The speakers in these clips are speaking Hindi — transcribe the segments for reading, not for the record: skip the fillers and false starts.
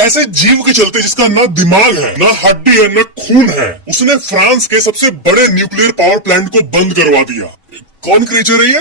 ऐसे जीव के चलते जिसका ना दिमाग है, ना हड्डी है, ना खून है, उसने फ्रांस के सबसे बड़े न्यूक्लियर पावर प्लांट को बंद करवा दिया। कौन क्रिएचर है ये?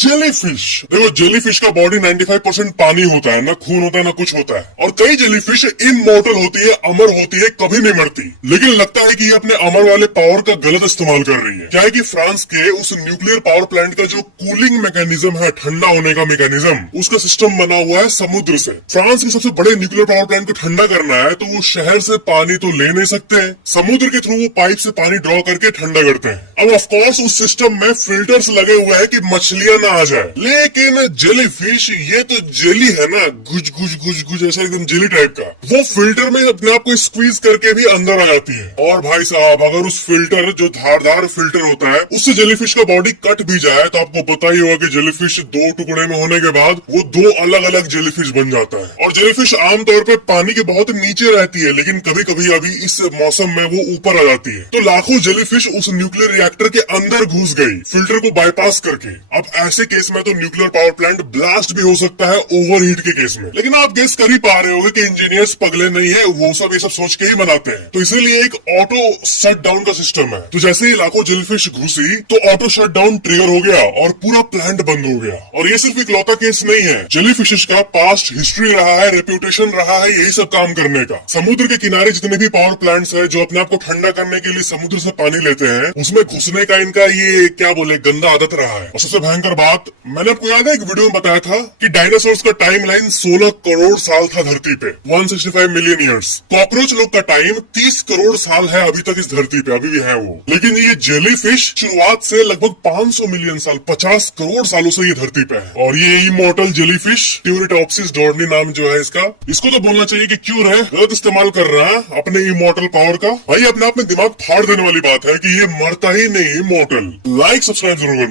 जेलीफिश। देखो, जेलीफिश का बॉडी 95% पानी होता है, ना खून होता है ना कुछ होता है। और कई जेलीफिश इमॉर्टल होती है, अमर होती है, कभी नहीं मरती। लेकिन लगता है कि ये अपने अमर वाले पावर का गलत इस्तेमाल कर रही है। क्या है कि फ्रांस के उस न्यूक्लियर पावर प्लांट का जो कूलिंग मैकेनिज्म है, ठंडा होने का मैकेनिज्म, उसका सिस्टम बना हुआ है समुद्र से। फ्रांस के सबसे बड़े न्यूक्लियर पावर प्लांट को ठंडा करना है तो वो शहर से पानी तो ले नहीं सकते हैं, समुद्र के थ्रू वो पाइप से पानी ड्रॉ करके ठंडा करते हैं। अब ऑफकोर्स उस सिस्टम में फिल्टर्स लगे हुए हैं कि मछलियां ना आ जाए, लेकिन जेलीफिश ये तो जेली है ना, गुज गुज गुज गुज ऐसा एकदम जेली टाइप का, वो फिल्टर में अपने आप को स्क्वीज करके भी अंदर आ जाती है। और भाई साहब, अगर उस फिल्टर, जो धारदार फिल्टर होता है, उससे जेलीफिश का बॉडी कट भी जाए तो आपको पता ही होगा कि जेलीफिश दो टुकड़े में होने के बाद वो दो अलग अलग जेलीफिश बन जाता है। और जेलीफिश आमतौर पर पानी के बहुत नीचे रहती है, लेकिन कभी कभी अभी इस मौसम में वो ऊपर आ जाती है। तो लाखों जेलीफिश उस न्यूक्लियर रिएक्टर के अंदर घुस गई, फिल्टर को बाईपास करके। अब ऐसे केस में तो न्यूक्लियर पावर प्लांट ब्लास्ट भी हो सकता है ओवरहीट के केस में। लेकिन आप गेस कर ही पा रहे होंगे कि इंजीनियर्स पगले नहीं है, वो सब ये सब सोच के ही बनाते हैं। तो इसीलिए एक ऑटो शट डाउन का सिस्टम है। तो जैसे ही लाखों जेलीफिश घुसी तो ऑटो शट डाउन ट्रिगर हो गया और पूरा प्लांट बंद हो गया। और ये सिर्फ इकलौता केस नहीं है, जेलीफिशेस का पास्ट हिस्ट्री रहा है, रेप्यूटेशन रहा है यही सब काम करने का। समुद्र के किनारे जितने भी पावर प्लांट्स है जो अपने आप को ठंडा करने के लिए समुद्र से पानी लेते हैं, उसमें घुसने का इनका ये क्या बोले गंदा आदत रहा है। और सबसे भयंकर बात, मैंने आपको याद है एक वीडियो में बताया था कि डायनासोर्स का टाइम लाइन 16 करोड़ साल था धरती पे, 165 मिलियन ईयर्स। कॉकरोच लोग का टाइम 30 करोड़ साल है अभी तक इस धरती पे, अभी भी है वो। लेकिन ये जेलीफिश शुरुआत से लगभग 500 मिलियन साल, 50 करोड़ सालों से ये धरती पे है। और ये इमॉर्टल जेलीफिश, ट्यूरिटॉप्सिस डॉर्नी नाम जो है इसका, इसको तो बोलना चाहिए कि क्यों है गलत इस्तेमाल कर रहा है अपने इमॉर्टल पावर का। भाई अपने आप में दिमाग फाड़ देने वाली बात है कि ये मरता ही नहीं, इमॉर्टल। लाइक सब्सक्राइब जरूर करना।